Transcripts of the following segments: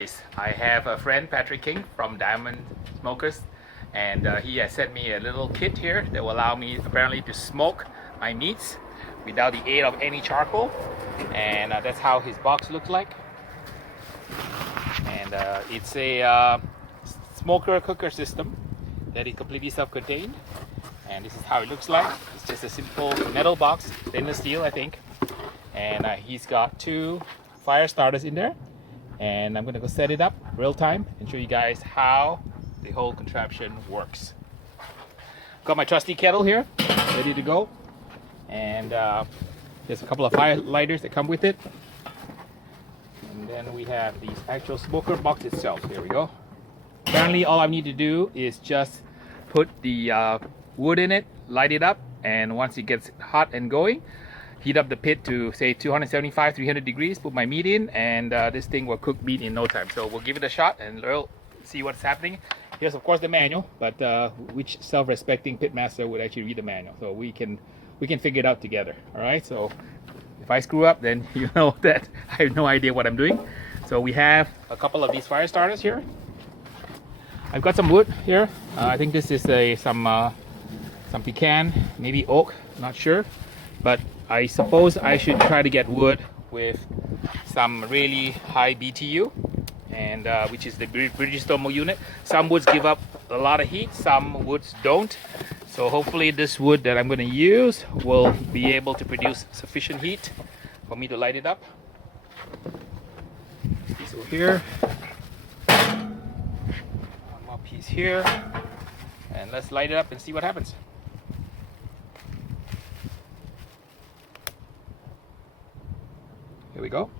I have a friend, Patrick King from Diamond Smokers, and he has sent me a little kit here that will allow me apparently to smoke my meats without the aid of any charcoal, and that's how his box looks like. And it's a smoker cooker system that is completely self-contained, and this is how it looks like. It's just a simple metal box, stainless steel I think, and he's got two fire starters in there. And I'm gonna go set it up real time and show you guys how the whole contraption works. Got my trusty kettle here, ready to go. And there's a couple of fire lighters that come with it. And then we have the actual smoker box itself. There we go. Apparently all I need to do is just put the wood in it, light it up, and once it gets hot and going, heat up the pit to say 275, 300 degrees, put my meat in, and this thing will cook meat in no time. So we'll give it a shot and we'll see what's happening. Here's of course the manual, but which self-respecting pitmaster would actually read the manual? So we can figure it out together. All right, so if I screw up, then you know that I have no idea what I'm doing. So we have a couple of these fire starters here. I've got some wood here. I think this is some pecan, maybe oak, not sure, but I suppose I should try to get wood with some really high BTU, and which is the British thermal unit. Some woods give up a lot of heat, some woods don't. So hopefully this wood that I'm going to use will be able to produce sufficient heat for me to light it up. Piece over here, one more piece here, and let's light it up and see what happens. Here we go.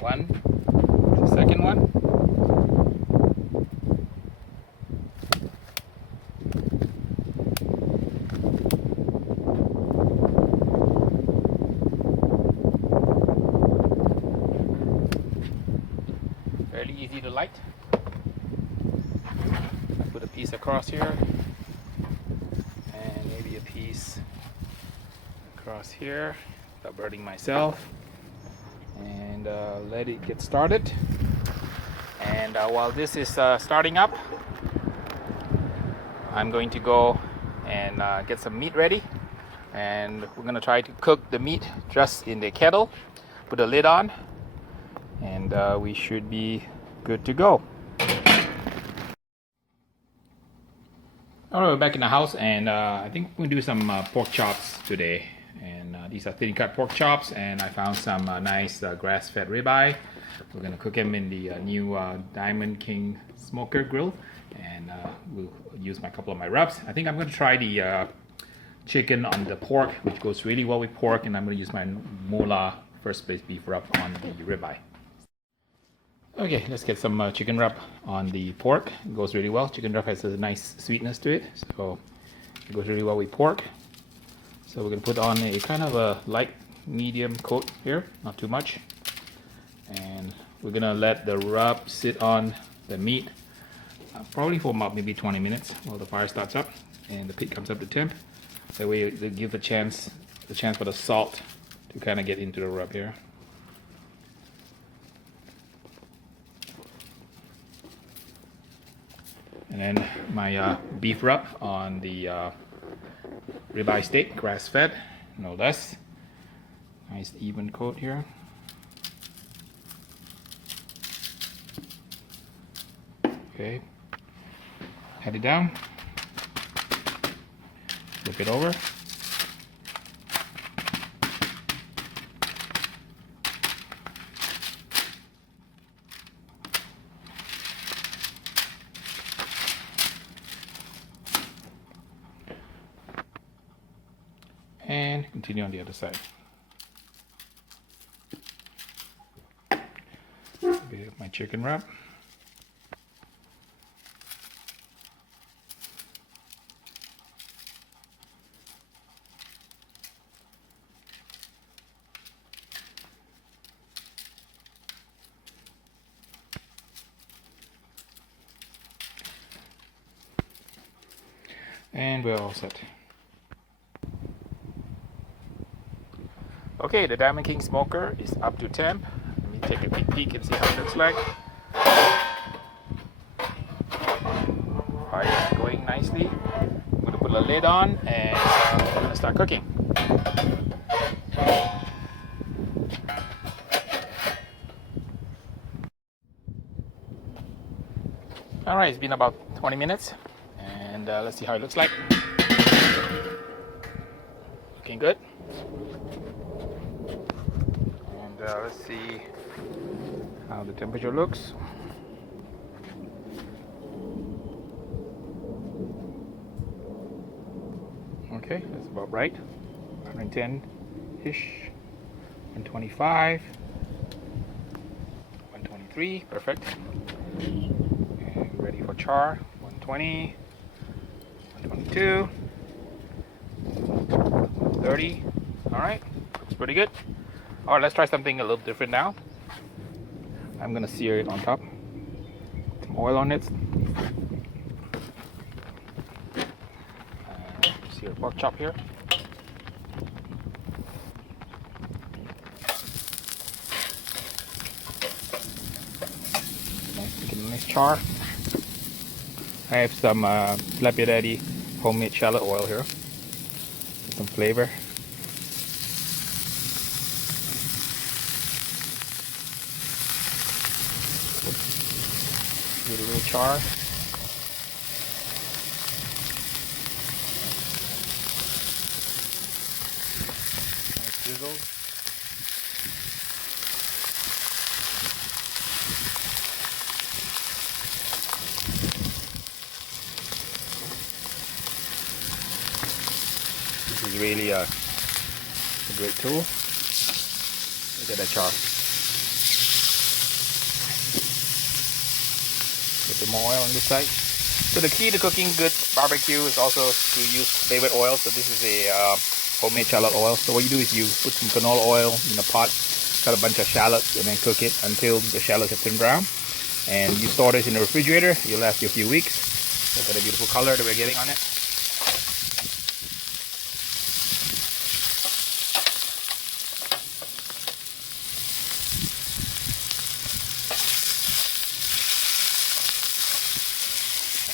One, the second one. Fairly easy to light. I put a piece across here, and maybe a piece across here without burning myself, and let it get started. And while this is starting up, I'm going to go and get some meat ready, and we're going to try to cook the meat just in the kettle, put a lid on, and we should be good to go. Alright, we're back in the house, and I think we're going to do some pork chops today. And these are thin cut pork chops, and I found some nice grass-fed ribeye. We're going to cook them in the new Diamond King smoker grill, and we'll use a couple of my rubs. I think I'm going to try the chicken on the pork, which goes really well with pork, and I'm going to use my Mola first place beef rub on the ribeye. Okay, let's get some chicken rub on the pork. It goes really well. Chicken rub has a nice sweetness to it, so it goes really well with pork. So we're going to put on a kind of a light medium coat here, not too much. And we're going to let the rub sit on the meat probably for about maybe 20 minutes while the fire starts up and the pit comes up to temp. That way they give the chance for the salt to kind of get into the rub here. And then my beef rub on the ribeye steak, grass fed, no less. Nice even coat here. Okay, head it down, flip it over. And continue on the other side. Bit of my chicken wrap. And we're all set. Okay, the Diamond King smoker is up to temp. Let me take a quick peek and see how it looks like. Fire is going nicely. I'm going to put a lid on and I'm going to start cooking. Alright, it's been about 20 minutes and let's see how it looks like. Looking good. And let's see how the temperature looks. Okay, that's about right. 110-ish, 125, 123, perfect. And ready for char, 120, 122, 130. All right, looks pretty good. All right, let's try something a little different now. I'm gonna sear it on top. Some oil on it. Sear pork chop here. Nice char. I have some Slappy Daddy homemade shallot oil here. Some flavor. Get a little char. Nice sizzle. This is really a great tool. Look at that char. Put some more oil on this side. So the key to cooking good barbecue is also to use favorite oil. So this is a homemade shallot oil. So what you do is you put some canola oil in a pot, cut a bunch of shallots, and then cook it until the shallots have turned brown. And you store this in the refrigerator. It'll last you a few weeks. Look at the beautiful color that we're getting on it.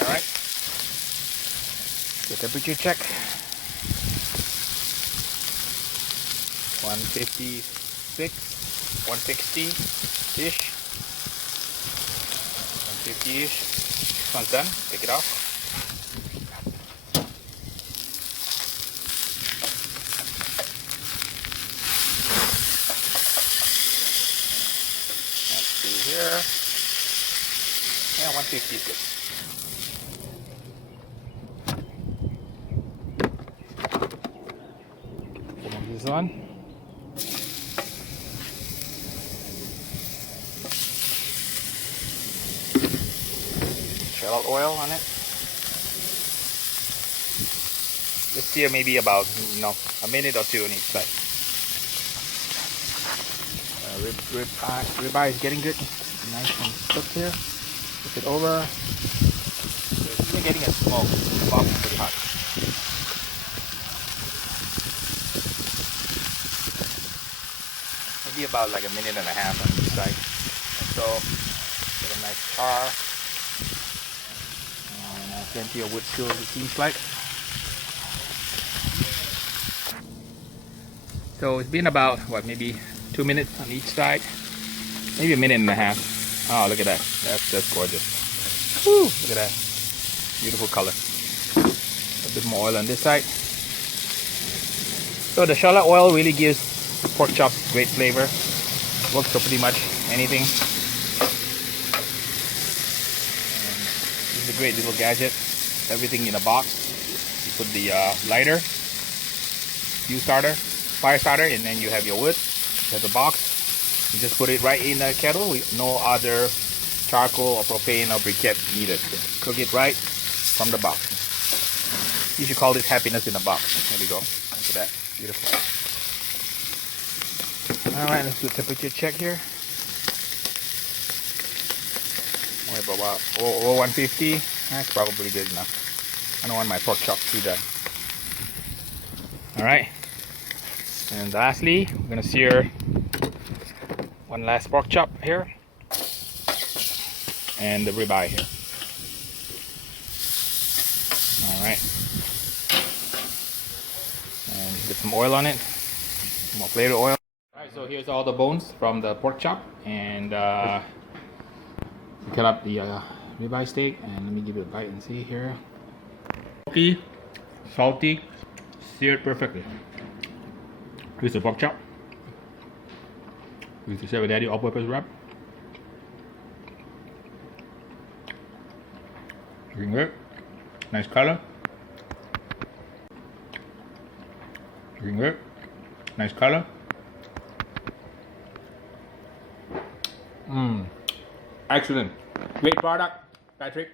Alright, the temperature check, 156, 160-ish, 150-ish, this one's done, take it off. Let's see here, yeah, 150 is good. On shallot oil on it. Just sear maybe about a minute or two on each side. Rib eye is getting good, nice and cooked here. Flip it over. We're getting a smoke. The box is pretty hot. Maybe about like a minute and a half on each side. So get a nice char. And plenty of wood still, it seems like. So it's been about what, maybe 2 minutes on each side, maybe a minute and a half. Oh, look at that! That's gorgeous. Woo! Look at that, beautiful color. A bit more oil on this side. So the shallot oil really gives pork chops great flavor. Works for pretty much anything. And this is a great little gadget. Everything in a box. You put the lighter, fire starter, and then you have your wood. You have the box. You just put it right in the kettle with no other charcoal or propane or briquette needed. Just cook it right from the box. You should call this happiness in a box. There we go. Look at that. Beautiful. Alright, let's do a temperature check here. About 150. That's probably good enough. I don't want my pork chops too done. Alright. And lastly, we're gonna sear one last pork chop here, and the ribeye here. All right, and get some oil on it, some more flavor oil. All right, so here's all the bones from the pork chop, and we cut up the ribeye steak, and let me give it a bite and see here. Smoky, salty, seared perfectly. Here's the pork chop. We used to share with Daddy all-purpose wrap. Looking good. Nice color. Looking good. Nice color. Excellent. Great product, Patrick.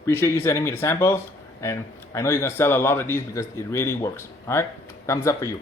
Appreciate you sending me the samples, and I know you're gonna sell a lot of these because it really works. All right, thumbs up for you.